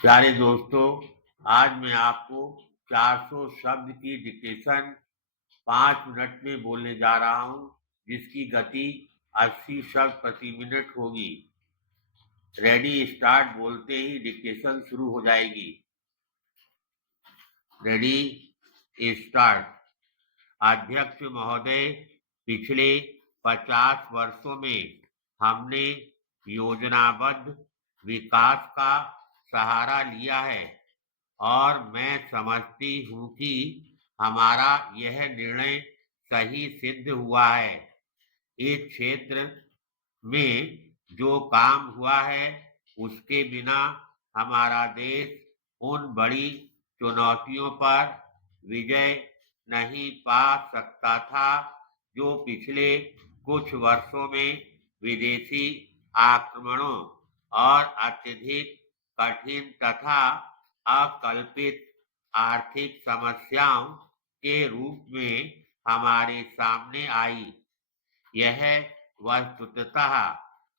प्यारे दोस्तों, आज मैं आपको 400 शब्द की डिक्टेशन 5 मिनट में बोलने जा रहा हूँ, जिसकी गति 80 शब्द प्रति मिनट होगी। रेडी स्टार्ट बोलते ही डिक्टेशन शुरू हो जाएगी। Ready start. अध्यक्ष महोदय, पिछले 50 वर्षों में हमने योजनाबद्ध विकास का सहारा लिया है और मैं समझती हूँ कि हमारा यह निर्णय सही सिद्ध हुआ है। इस क्षेत्र में जो काम हुआ है उसके बिना हमारा देश उन बड़ी चुनौतियों पर विजय नहीं पा सकता था जो पिछले कुछ वर्षों में विदेशी आक्रमणों और अत्यधिक कठिन तथा अकल्पित आर्थिक समस्याओं के रूप में हमारे सामने आई। यह वस्तुतः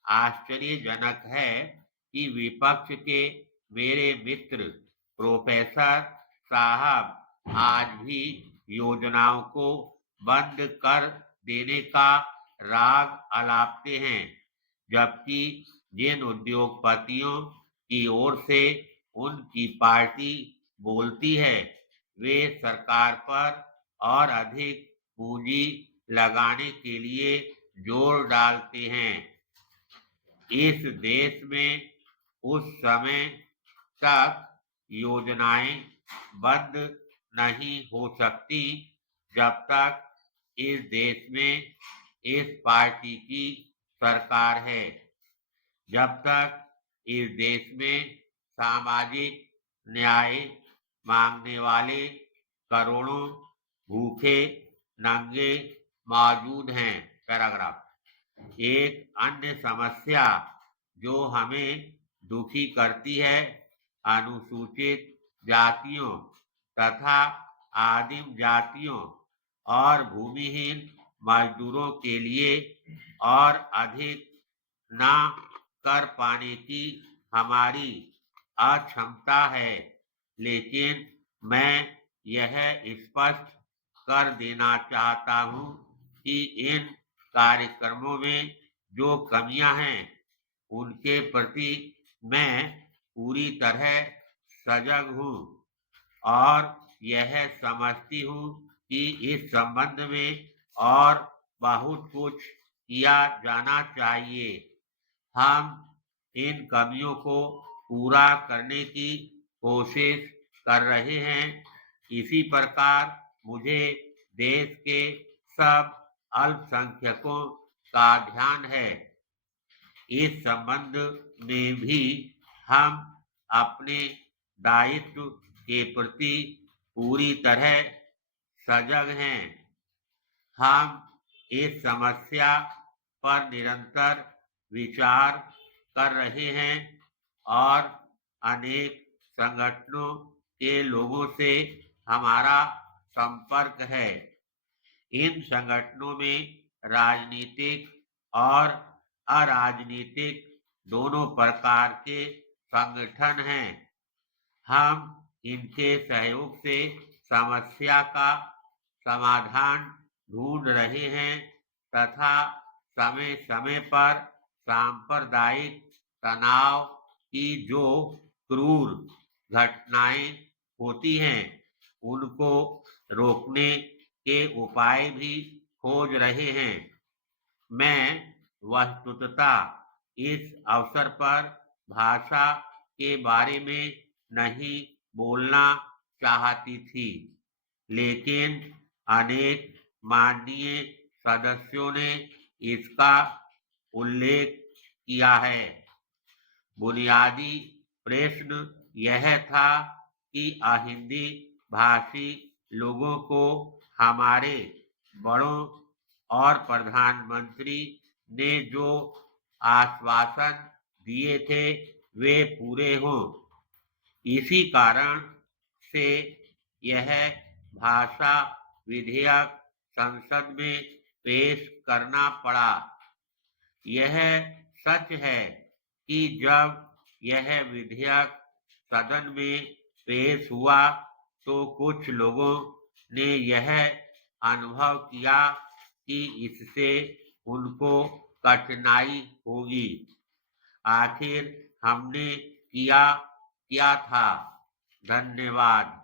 आश्चर्यजनक है कि विपक्ष के मेरे मित्र प्रोफेसर साहब आज भी योजनाओं को बंद कर देने का राग अलापते हैं, जबकि जिन उद्योगपतियों की ओर से उनकी पार्टी बोलती है वे सरकार पर और अधिक पूंजी लगाने के लिए जोर डालते हैं। इस देश में उस समय तक योजनाएं बंद नहीं हो सकती जब तक इस देश में इस पार्टी की सरकार है। जब तक इस देश में सामाजिक न्याय मांगने वाले करोड़ों भूखे नंगे मौजूद हैं। पैराग्राफ। एक अन्य समस्या जो हमें दुखी करती है, अनुसूचित जातियों तथा आदिम जातियों और भूमिहीन मजदूरों के लिए और अधिक ना कर पाने की हमारी अक्षमता है। लेकिन मैं यह स्पष्ट कर देना चाहता हूँ कि इन कार्यक्रमों में जो कमियां हैं उनके प्रति मैं पूरी तरह सजग हूँ और यह समझती हूँ कि इस संबंध में और बहुत कुछ किया जाना चाहिए। हम इन कमियों को पूरा करने की कोशिश कर रहे हैं। इसी प्रकार मुझे देश के सब अल्पसंख्यकों का ध्यान है। इस संबंध में भी हम अपने दायित्व के प्रति पूरी तरह सजग हैं। हम इस समस्या पर निरंतर विचार कर रहे हैं और अनेक संगठनों के लोगों से हमारा संपर्क है। इन संगठनों में राजनीतिक और अराजनीतिक दोनों प्रकार के संगठन हैं। हम इनके सहयोग से समस्या का समाधान ढूंढ रहे हैं तथा समय समय पर सांप्रदायिक तनाव की जो क्रूर घटनाएं होती हैं उनको रोकने के उपाय भी खोज रहे हैं। मैं वस्तुतः इस अवसर पर भाषा के बारे में नहीं बोलना चाहती थी, लेकिन अनेक माननीय सदस्यों ने इसका उल्लेख किया है। बुनियादी प्रश्न यह था कि हिंदी भाषी लोगों को हमारे बड़ों और प्रधानमंत्री ने जो आश्वासन दिए थे वे पूरे हों। इसी कारण से यह भाषा विधेयक संसद में पेश करना पड़ा। यह सच है कि जब यह विधेयक सदन में पेश हुआ तो कुछ लोगों ने यह अनुभव किया कि इससे उनको कठिनाई होगी। आखिर हमने किया क्या था? धन्यवाद।